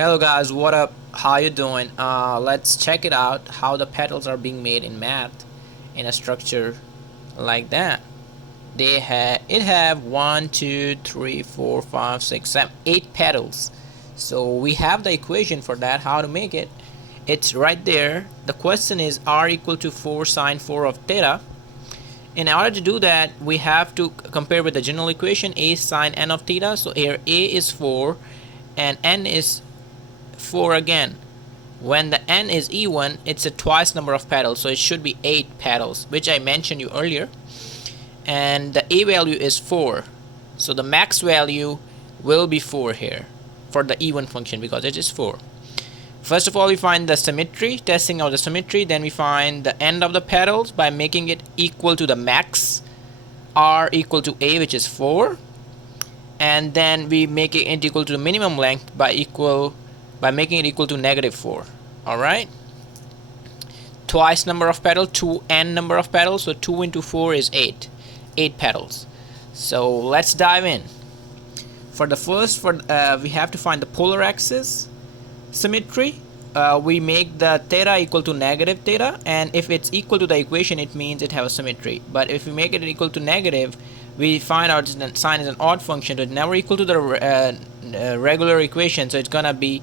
Hello guys, what up? How you doing? Let's check it out how the petals are being made in math in a structure like that. It have 1 2 3 4 5 6 7 8 petals. So we have the equation for that, how to make it. It's right there. The question is r equal to 4 sine 4 of theta. In order to do that, we have to compare with the general equation a sine n of theta. So here a is 4 and n is 4 again. When the n is even, it's a twice number of petals, so it should be 8 petals, which I mentioned you earlier. And the a value is 4, so the max value will be 4 here for the even function because it is 4. First of all, we find the symmetry, testing out the symmetry. Then we find the end of the petals by making it equal to the max, r equal to a, which is 4. And then we make it equal to the minimum length by making it equal to -4. Alright, twice number of petals, 2n number of petals, so 2 into 4 is 8 petals. So let's dive in. For the first, we have to find the polar axis symmetry. We make the theta equal to negative theta, and if it's equal to the equation, it means it has a symmetry. But if we make it equal to negative, we find out the sine is an odd function, so it's never equal to the regular equation. So it's gonna be,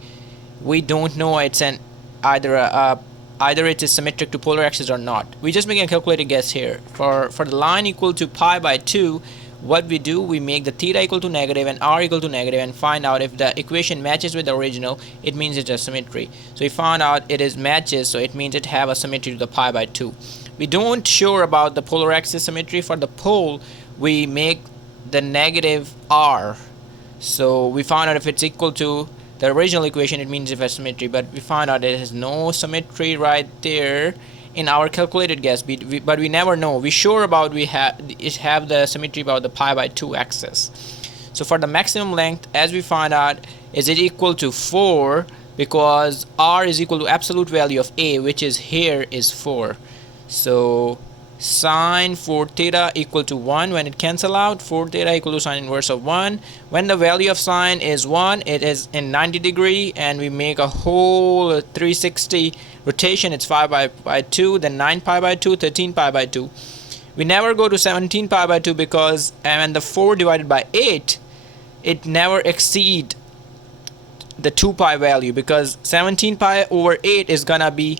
we don't know it's an either it is symmetric to polar axis or not. We just making a calculated guess here. For the line equal to pi by 2, what we do, we make the theta equal to negative and r equal to negative and find out if the equation matches with the original, it means it's a symmetry. So we found out it is matches, so it means it have a symmetry to the pi by 2. We don't sure about the polar axis symmetry. For the pole, we make the negative r. So we found out if it's equal to the original equation, it means it has symmetry, but we found out it has no symmetry right there in our calculated guess, but we never know. We sure about it have the symmetry about the pi by 2 axis. So for the maximum length, as we find out, is it equal to 4 because r is equal to absolute value of a, which is here is 4. So sine 4 theta equal to 1. When it cancel out, 4 theta equal to sine inverse of 1. When the value of sine is 1, it is in 90 degree, and we make a whole 360 rotation. It's 5 by 2, then 9 pi by 2, 13 pi by 2. We never go to 17 pi by 2 because when the 4 divided by 8, it never exceed the 2 pi value, because 17 pi over 8 is gonna be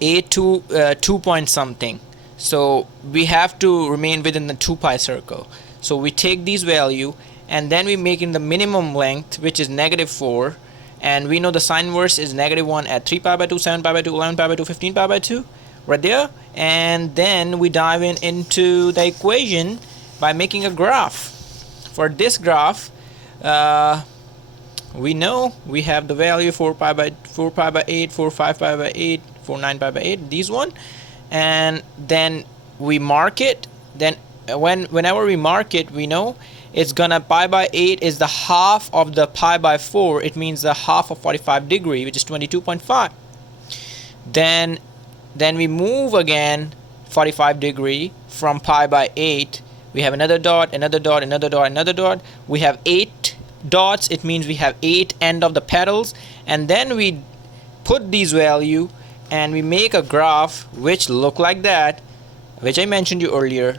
8 to 2 point something. So we have to remain within the 2 pi circle. So we take these value and then we make in the minimum length, which is -4, and we know the sine inverse is -1 at 3 pi by 2, 7 pi by 2, 11 pi by 2, 15 pi by 2 right there. And then we dive into the equation by making a graph. For this graph, we know we have the value 4 pi by 8, 4 5 pi by 8, 4 9 pi by 8, these one, and then we mark it. Then whenever we mark it, we know it's gonna pi by 8 is the half of the pi by 4. It means the half of 45 degree, which is 22.5. Then we move again 45 degree from pi by 8. We have another dot, another dot, another dot, another dot. We have 8 dots. It means we have 8 end of the petals, and then we put these value and we make a graph which look like that, which I mentioned you earlier.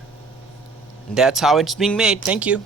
That's how it's being made. Thank you.